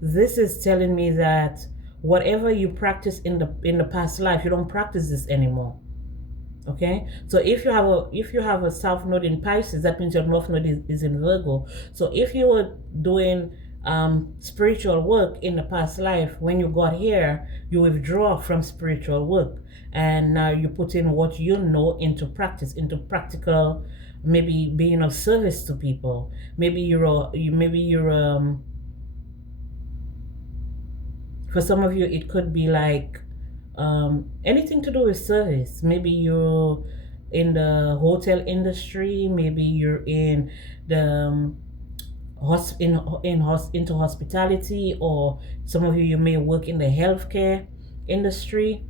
this is telling me that whatever you practice in the past life, you don't practice this anymore. Okay? So if you have a South Node in Pisces, that means your North Node is in Virgo. So if you were doing spiritual work in the past life, when you got here, you withdraw from spiritual work, and now you put in what you know into practice, into practical, maybe being of service to people. Maybe for some of you, it could be like anything to do with service. Maybe you're in the hotel industry. Maybe you're in the into hospitality, or some of you may work in the healthcare industry.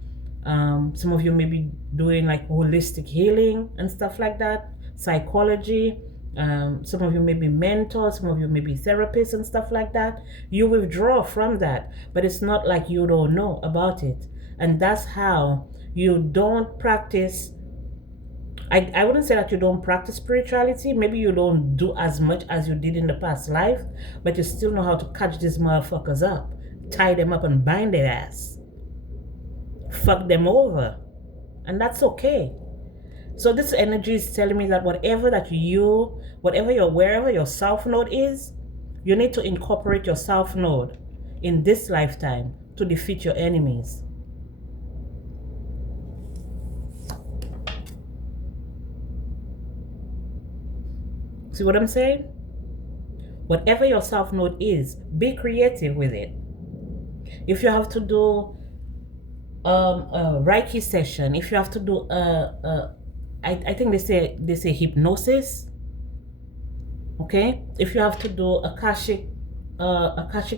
Some of you may be doing like holistic healing and stuff like that, psychology. Some of you may be mentors, some of you may be therapists and stuff like that. You withdraw from that, but it's not like you don't know about it. And that's how you don't practice. I wouldn't say that you don't practice spirituality. Maybe you don't do as much as you did in the past life, but you still know how to catch these motherfuckers up, tie them up and bind their ass, fuck them over. And that's okay. So this energy is telling me that wherever your South Node is, you need to incorporate your South Node in this lifetime to defeat your enemies. See what I'm saying? Whatever your South Node is, be creative with it. If you have to do a Reiki session, if you have to do I think they say hypnosis. Okay? If you have to do Akashic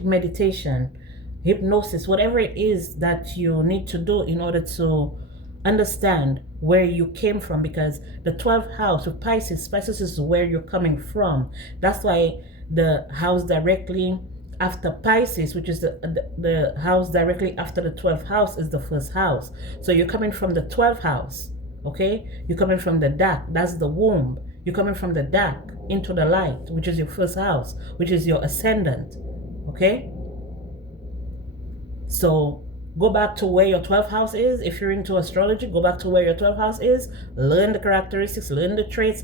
meditation, hypnosis, whatever it is that you need to do in order to understand where you came from, because the 12th house of Pisces is where you're coming from. That's why the house directly after Pisces, which is the house directly after the 12th house, is the first house. So you're coming from the 12th house. Okay, you're coming from the dark, that's the womb. You're coming from the dark into the light, which is your first house, which is your ascendant. Okay, so go back to where your 12th house is. If you're into astrology, go back to where your 12th house is, learn the characteristics, learn the traits.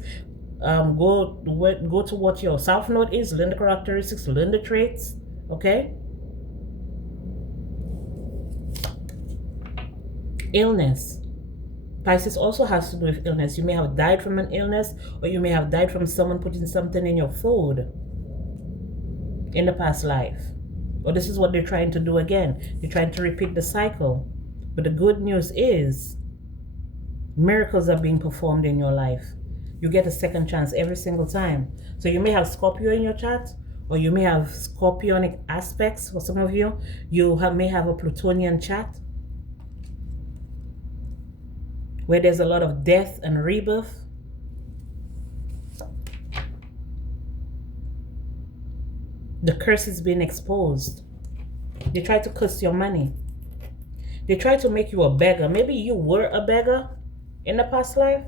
Go to what your South Node is, learn the characteristics, learn the traits. Okay. Illness. Pisces also has to do with illness. You may have died from an illness, or you may have died from someone putting something in your food in the past life. Or this is what they're trying to do again. They're trying to repeat the cycle. But the good news is, miracles are being performed in your life. You get a second chance every single time. So you may have Scorpio in your chart, or you may have scorpionic aspects for some of you. You may have a Plutonian chat where there's a lot of death and rebirth. The curse is being exposed. They try to curse your money. They try to make you a beggar. Maybe you were a beggar in the past life.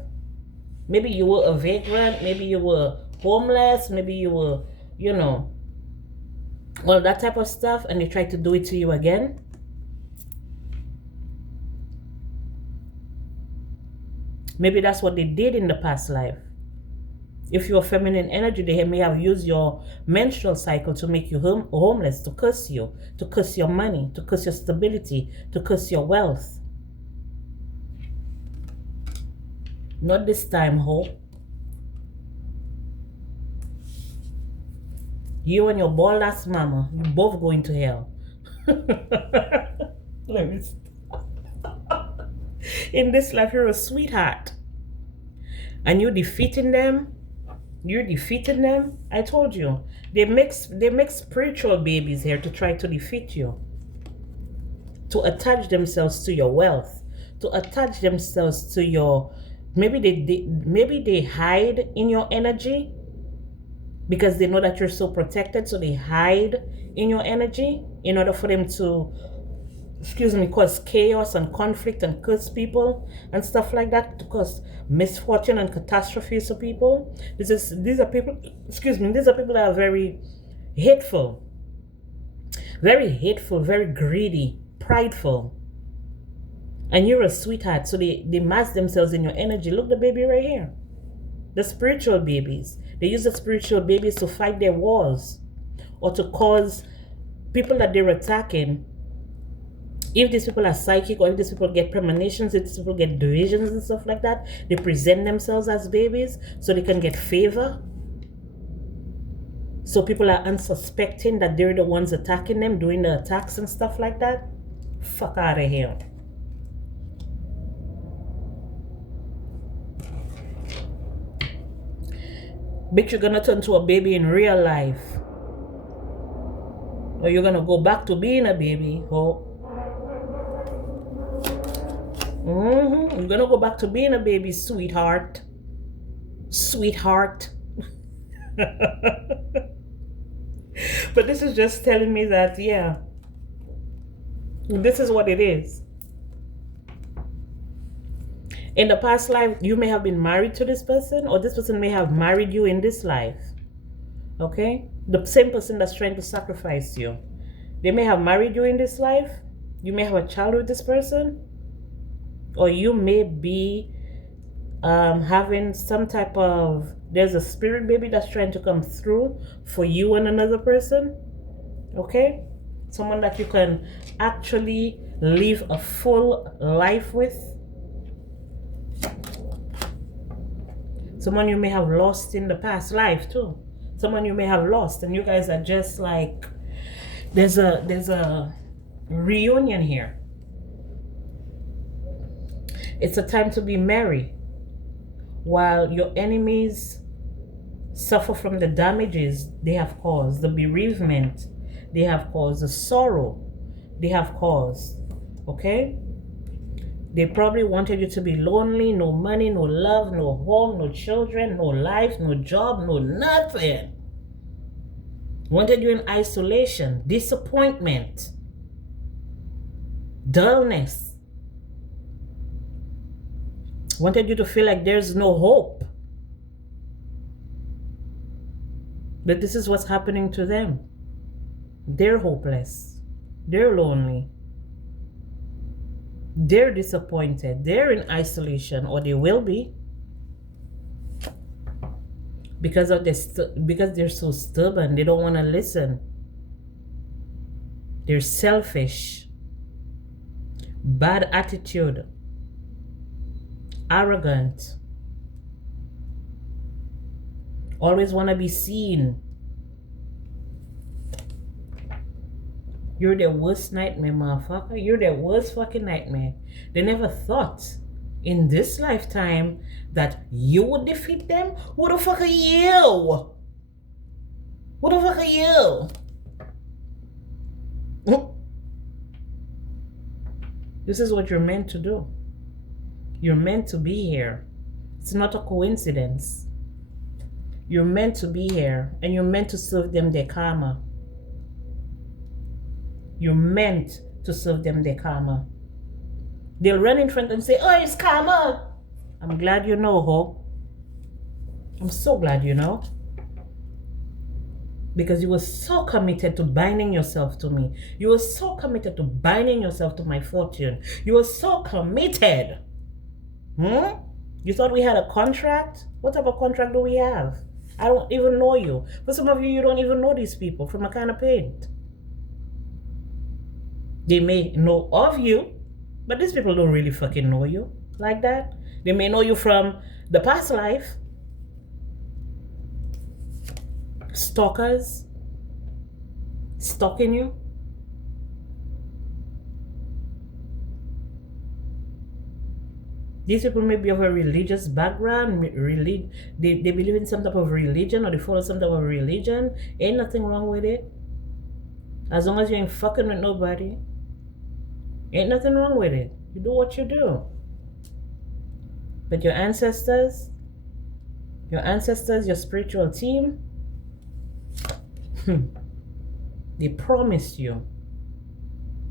Maybe you were a vagrant. Maybe you were homeless. Maybe you were, you know, all that type of stuff. And they try to do it to you again. Maybe that's what they did in the past life. If you're feminine energy, they may have used your menstrual cycle to make you homeless, to curse you, to curse your money, to curse your stability, to curse your wealth. Not this time, Hope. You and your bald ass mama, you both going to hell. Let me stop. In this life, you're a sweetheart. And you're defeating them. You're defeating them. I told you. They make spiritual babies here to try to defeat you. To attach themselves to your wealth. To attach themselves to your... Maybe they hide in your energy because they know that you're so protected. So they hide in your energy in order for them to, cause chaos and conflict and curse people and stuff like that, to cause misfortune and catastrophes to people. These are people that are very hateful, very greedy, prideful. And you're a sweetheart, so they mask themselves in your energy. Look, the baby right here. The spiritual babies. They use the spiritual babies to fight their wars or to cause people that they're attacking. If these people are psychic, or if these people get premonitions, if these people get divisions and stuff like that, they present themselves as babies so they can get favor. So people are unsuspecting that they're the ones attacking them, doing the attacks and stuff like that. Fuck out of here. Bitch, you're gonna turn to a baby in real life. Or you're gonna go back to being a baby. Oh. You're gonna go back to being a baby, sweetheart. Sweetheart. But this is just telling me that, yeah, this is what it is. In the past life, you may have been married to this person, or this person may have married you in this life. Okay? The same person that's trying to sacrifice you. They may have married you in this life. You may have a child with this person. Or you may be having some type of... There's a spirit baby that's trying to come through for you and another person. Okay? Someone that you can actually live a full life with. Someone you may have lost in the past life too. Someone you may have lost, and you guys are just like, there's a reunion here. It's a time to be merry while your enemies suffer from the damages they have caused, the bereavement they have caused, the sorrow they have caused. Okay? They probably wanted you to be lonely, no money, no love, no home, no children, no life, no job, no nothing. Wanted you in isolation, disappointment, dullness. Wanted you to feel like there's no hope. But this is what's happening to them. They're hopeless. They're lonely. They're disappointed. They're in isolation, or they will be, because they're so stubborn. They don't want to listen. They're selfish, bad attitude, arrogant, always want to be seen. You're their worst nightmare, motherfucker. You're their worst fucking nightmare. They never thought in this lifetime that you would defeat them. Who the fuck are you? Who the fuck are you? This is what you're meant to do. You're meant to be here. It's not a coincidence. You're meant to be here, and you're meant to serve them their karma. You're meant to serve them their karma. They'll run in front and say, oh, it's karma. I'm glad you know, Ho. I'm so glad you know. Because you were so committed to binding yourself to me. You were so committed to binding yourself to my fortune. You were so committed. You thought we had a contract? What type of contract do we have? I don't even know you. For some of you, you don't even know these people from a can of paint. They may know of you, but these people don't really fucking know you like that. They may know you from the past life. Stalkers. Stalking you. These people may be of a religious background. They believe in some type of religion, or they follow some type of religion. Ain't nothing wrong with it. As long as you ain't fucking with nobody. Ain't nothing wrong with it. You do what you do. But your ancestors, your spiritual team, they promised you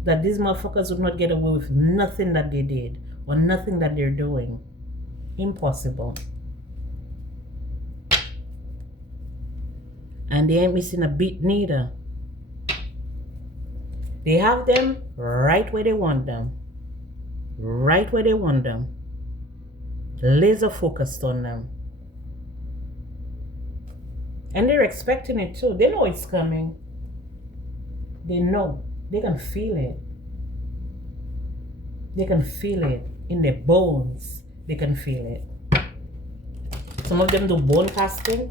that these motherfuckers would not get away with nothing that they did or nothing that they're doing. Impossible. And they ain't missing a beat neither. They have them right where they want them. Right where they want them. Laser focused on them. And they're expecting it too. They know it's coming. They know. They can feel it. They can feel it in their bones. They can feel it. Some of them do bone casting.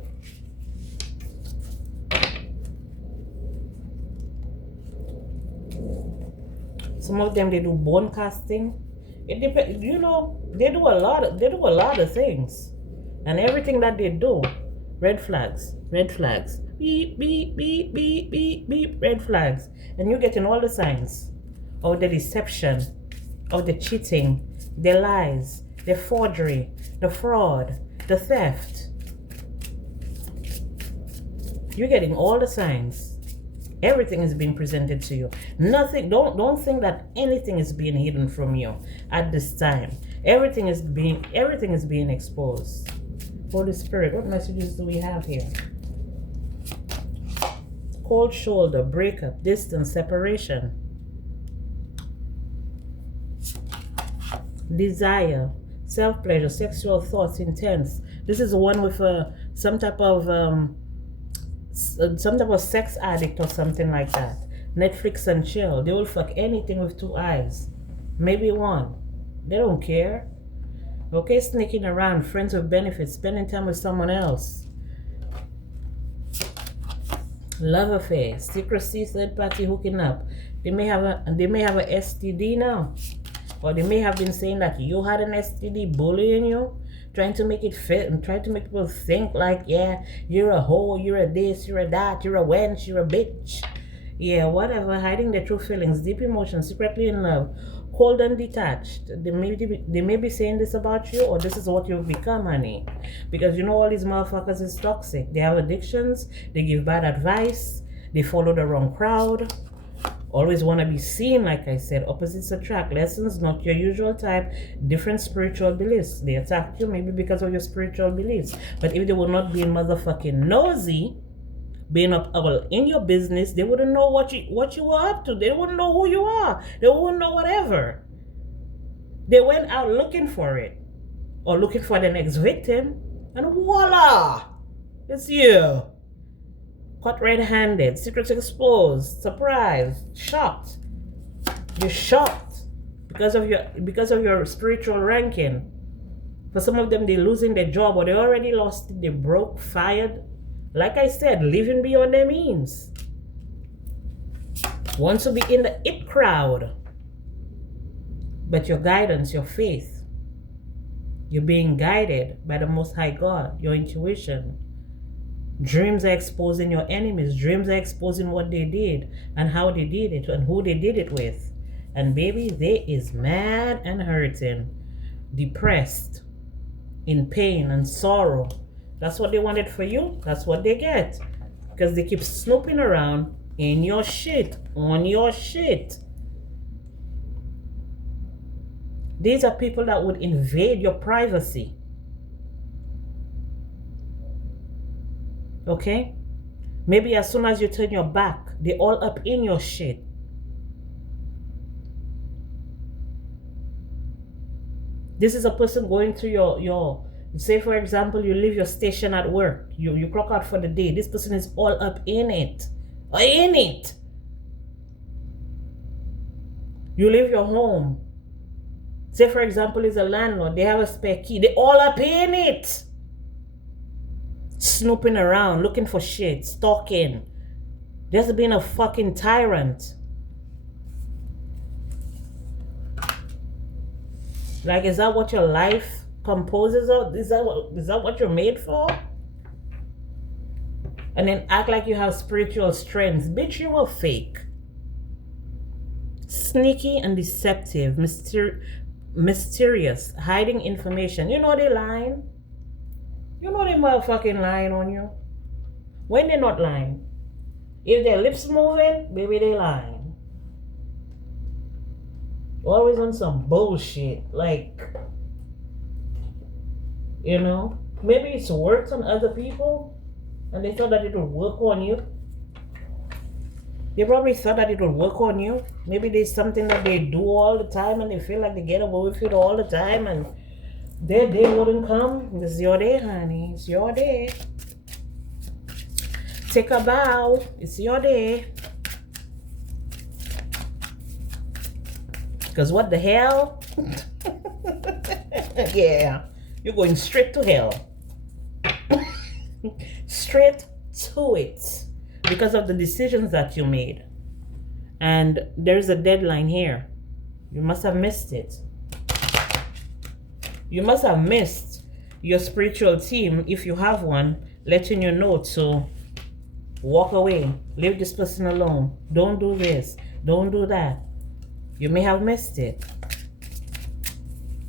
Some of them, they do bone casting. It depends. You know, they do a lot of things, and everything that they do, red flags, beep beep beep beep beep beep, red flags, and you're getting all the signs of the deception, of the cheating, the lies, the forgery, the fraud, the theft. You're getting all the signs. Everything is being presented to you. Nothing. Don't think that anything is being hidden from you at this time. Everything is being exposed. Holy Spirit, what messages do we have here? Cold shoulder, breakup, distance, separation, desire, self-pleasure, sexual thoughts, intense. This is one with some type of sex addict or something like that. Netflix and chill. They will fuck anything with two eyes. Maybe one. They don't care. Okay, sneaking around, friends with benefits, spending time with someone else. Love affair, secrecy, third party hooking up. They may have a STD now. Or they may have been saying that you had an STD, bullying you, trying to make it fit and trying to make people think like, yeah, you're a hoe, you're a this, you're a that, you're a wench, you're a bitch. Yeah, whatever, hiding their true feelings, deep emotions, secretly in love, cold and detached. They may be saying this about you, or this is what you've become, honey. Because you know all these motherfuckers is toxic. They have addictions, they give bad advice, they follow the wrong crowd. Always want to be seen, like I said. Opposites attract. Lessons, not your usual type. Different spiritual beliefs. They attack you maybe because of your spiritual beliefs. But if they would not be motherfucking nosy, being up all in your business, they wouldn't know what you were up to. They wouldn't know who you are. They wouldn't know whatever. They went out looking for it. Or looking for the next victim. And voila! It's you. Caught red-handed, secrets exposed, surprised, shocked. You're shocked because of your spiritual ranking. For some of them, they're losing their job, or they already lost it, they broke, fired. Like I said, living beyond their means. Want to be in the it crowd. But your guidance, your faith, you're being guided by the Most High God, your intuition. Dreams are exposing your enemies. Dreams are exposing what they did and how they did it and who they did it with. And baby, they is mad and hurting, depressed, in pain and sorrow. That's what they wanted for you. That's what they get. Because they keep snooping around in your shit, on your shit. These are people that would invade your privacy. Okay? Maybe as soon as you turn your back, they all up in your shit. This is a person going through your say for example, you leave your station at work. You clock out for the day. This person is all up in it. In it. You leave your home. Say for example, is a landlord. They have a spare key. They all up in it. Snooping around, looking for shit, stalking. Just being a fucking tyrant. Like, is that what your life composes of? Is that what you're made for? And then act like you have spiritual strength. Bitch, you are fake. Sneaky and deceptive, mysterious, hiding information. You know they lying. You know they motherfucking lying on you. When they're not lying. If their lips moving, baby, they lying. Always on some bullshit. Like, you know, maybe it's worked on other people and they thought that it would work on you. They probably thought that it would work on you. Maybe there's something that they do all the time and they feel like they get away with it all the time and their day wouldn't come. It's your day, honey. It's your day. Take a bow. It's your day. Because what the hell? Yeah. You're going straight to hell. Straight to it. Because of the decisions that you made. And there's a deadline here. You must have missed it. You must have missed your spiritual team, if you have one, letting you know to walk away. Leave this person alone. Don't do this. Don't do that. You may have missed it.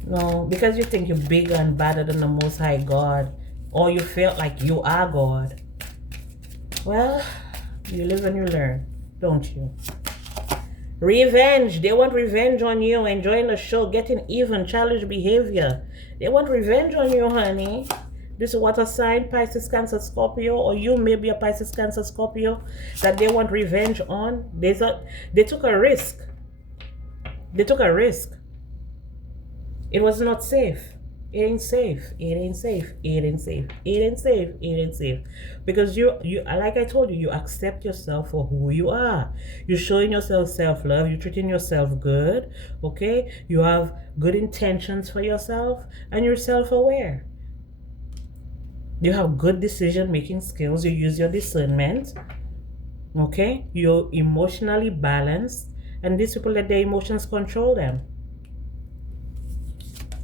No, because you think you're bigger and better than the Most High God. Or you felt like you are God. Well, you live and you learn, don't you? Revenge. They want revenge on you. Enjoying the show. Getting even. Childish behavior. They want revenge on you, honey. This water sign, Pisces, Cancer, Scorpio, or you may be a Pisces, Cancer, Scorpio, that they want revenge on. They took a risk. They took a risk. It was not safe. It ain't safe. It ain't safe. It ain't safe. It ain't safe. It ain't safe. Because you like I told you, you accept yourself for who you are. You're showing yourself self-love. You're treating yourself good. Okay? You have good intentions for yourself and you're self-aware. You have good decision-making skills. You use your discernment. Okay? You're emotionally balanced. And these people let their emotions control them.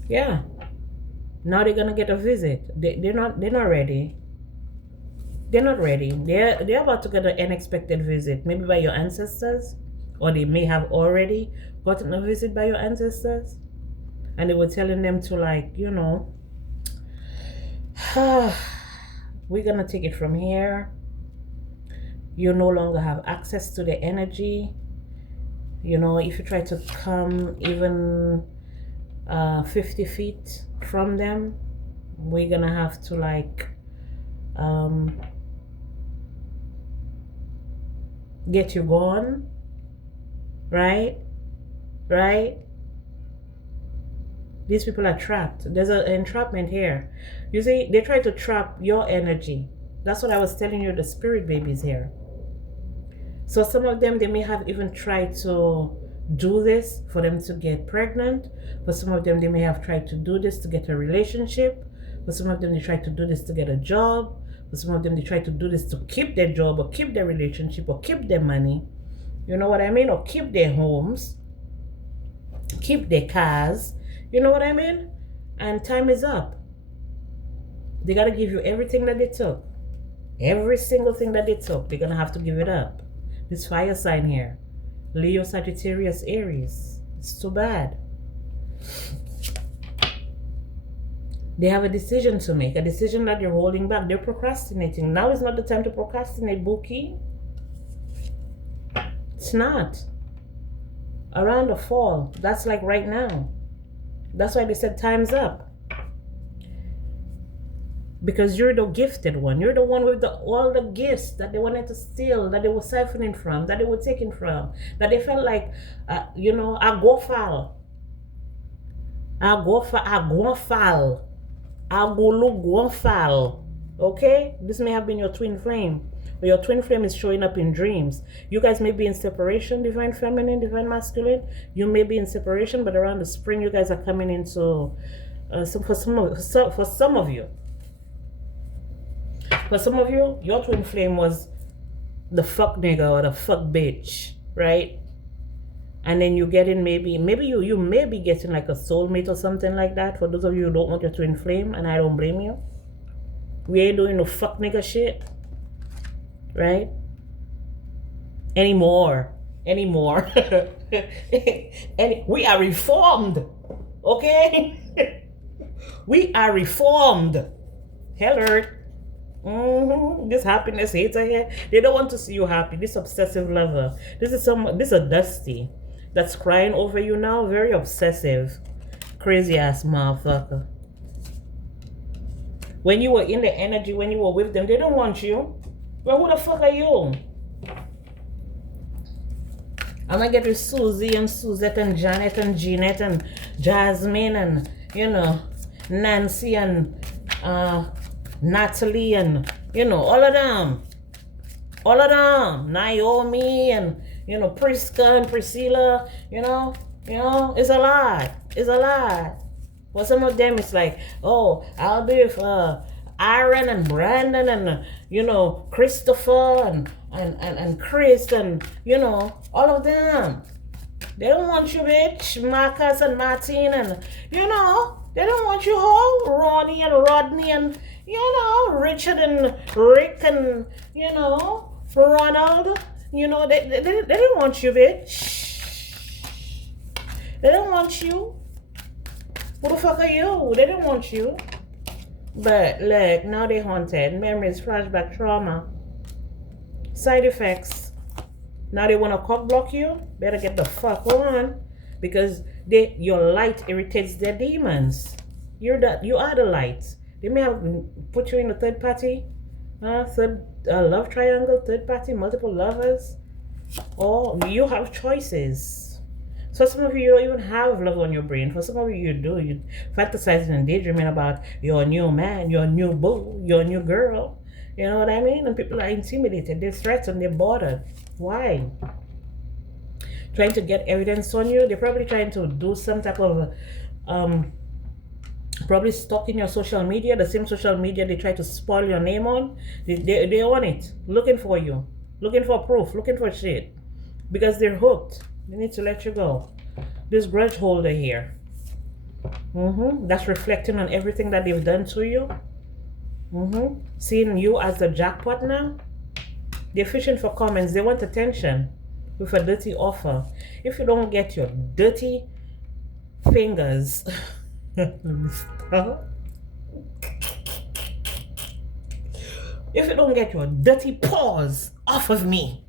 Yeah. Now they're gonna get a visit. They're not ready. They're not ready. They're about to get an unexpected visit. Maybe by your ancestors. Or they may have already gotten a visit by your ancestors. And they were telling them to, like, you know, we're gonna take it from here. You no longer have access to the energy. You know, if you try to come even 50 feet from them, we're gonna have to, like, get you gone. Right? These people are trapped. There's an entrapment here. You see, they try to trap your energy. That's what I was telling you, the spirit babies here. So some of them, they may have even tried to do this for them to get pregnant. For some of them, they may have tried to do this to get a relationship. For some of them, they tried to do this to get a job. For some of them, they tried to do this to keep their job or keep their relationship or keep their money. You know what I mean? Or keep their homes. Keep their cars. You know what I mean? And time is up. They got to give you everything that they took. Every single thing that they took, they're gonna have to give it up. This fire sign here, Leo, Sagittarius, Aries. It's too bad. They have a decision to make, a decision that they're holding back. They're procrastinating. Now is not the time to procrastinate, Bookie. It's not. Around the fall, that's like right now. That's why they said time's up. Because you're the gifted one. You're the one with all the gifts that they wanted to steal, that they were siphoning from, that they were taking from, that they felt like, agofal. Okay? This may have been your twin flame. Or your twin flame is showing up in dreams. You guys may be in separation, divine feminine, divine masculine. You may be in separation, but around the spring, you guys are coming into, for some of you. For some of you, your twin flame was the fuck nigga or the fuck bitch, right? And then you get in maybe you may be getting like a soulmate or something like that. For those of you who don't want your twin flame, and I don't blame you. We ain't doing no fuck nigga shit, right? Anymore. We are reformed, okay? We are reformed. Hello. This happiness hater here, they don't want to see you happy. This obsessive lover, this is a Dusty that's crying over you now. Very obsessive, crazy ass motherfucker. When you were in the energy, when you were with them, they don't want you. Well, who the fuck are you? I'm gonna get with Susie and Suzette and Janet and Jeanette and Jasmine and Nancy and Natalie and all of them, Naomi and Priska and Priscilla, it's a lot. For some of them it's like, oh, I'll be with Aaron and Brandon and Christopher and Chris and all of them. They don't want you, bitch. Marcus and Martin and they don't want you all. Ronnie and Rodney and Richard and Rick and Ronald. They don't want you, bitch. They don't want you. Who the fuck are you? They don't want you. But look, now they haunted. Memories, flashback, trauma, side effects. Now they want to cock block you. Better get the fuck on, because your light irritates their demons. You are the light. They may have put you in a third party, love triangle, third party, multiple lovers, or you have choices. So some of you don't even have love on your brain. For some of you do. You fantasizing and daydreaming about your new man, your new boo, your new girl. You know what I mean? And people are intimidated. They're threatened. They're bothered. Why? Trying to get evidence on you. They're probably trying to do some type of probably stalking your social media, the same social media they try to spoil your name on. They on it, looking for you, looking for proof, looking for shit, because they're hooked. They need to let you go. This grudge holder here, that's reflecting on everything that they've done to you. Seeing you as the jackpot now. They're fishing for comments. They want attention with a dirty offer. If you don't get your dirty fingers let me stop. If you don't get your dirty paws off of me,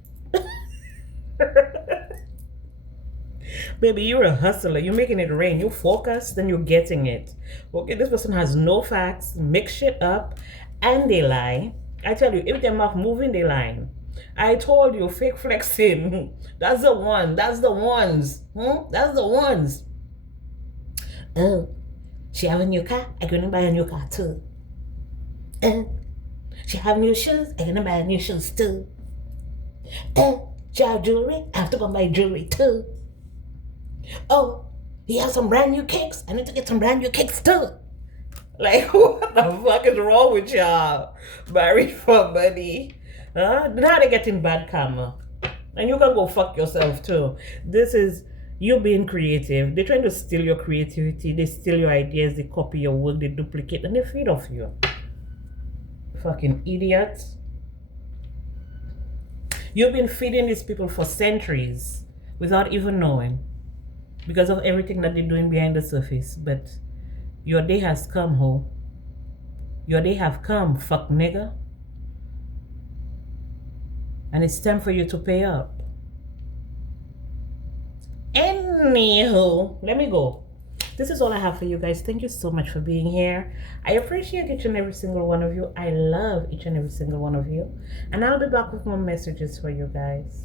baby, you're a hustler. You're making it rain. You're focused, then you're getting it. Okay, this person has no facts, mix shit up, and they lie. I tell you, if their mouth moving, they lying. I told you, fake flexing. That's the one. That's the ones. That's the ones. Oh, she have a new car. I'm gonna buy a new car too. She have new shoes. I'm gonna buy new shoes too. She have jewelry. I have to go buy jewelry too. Oh, he has some brand new cakes. I need to get some brand new cakes too. Like, what the fuck is wrong with y'all? Married for money. Now they're getting bad karma. And you can go fuck yourself too. This is you being creative. They're trying to steal your creativity. They steal your ideas. They copy your work. They duplicate. And they feed off you. Fucking idiots. You've been feeding these people for centuries without even knowing, because of everything that they're doing behind the surface. But your day has come, ho. Your day have come, fuck nigga. And it's time for you to pay up. Anywho, let me go. This is all I have for you guys. Thank you so much for being here. I appreciate each and every single one of you. I love each and every single one of you. And I'll be back with more messages for you guys.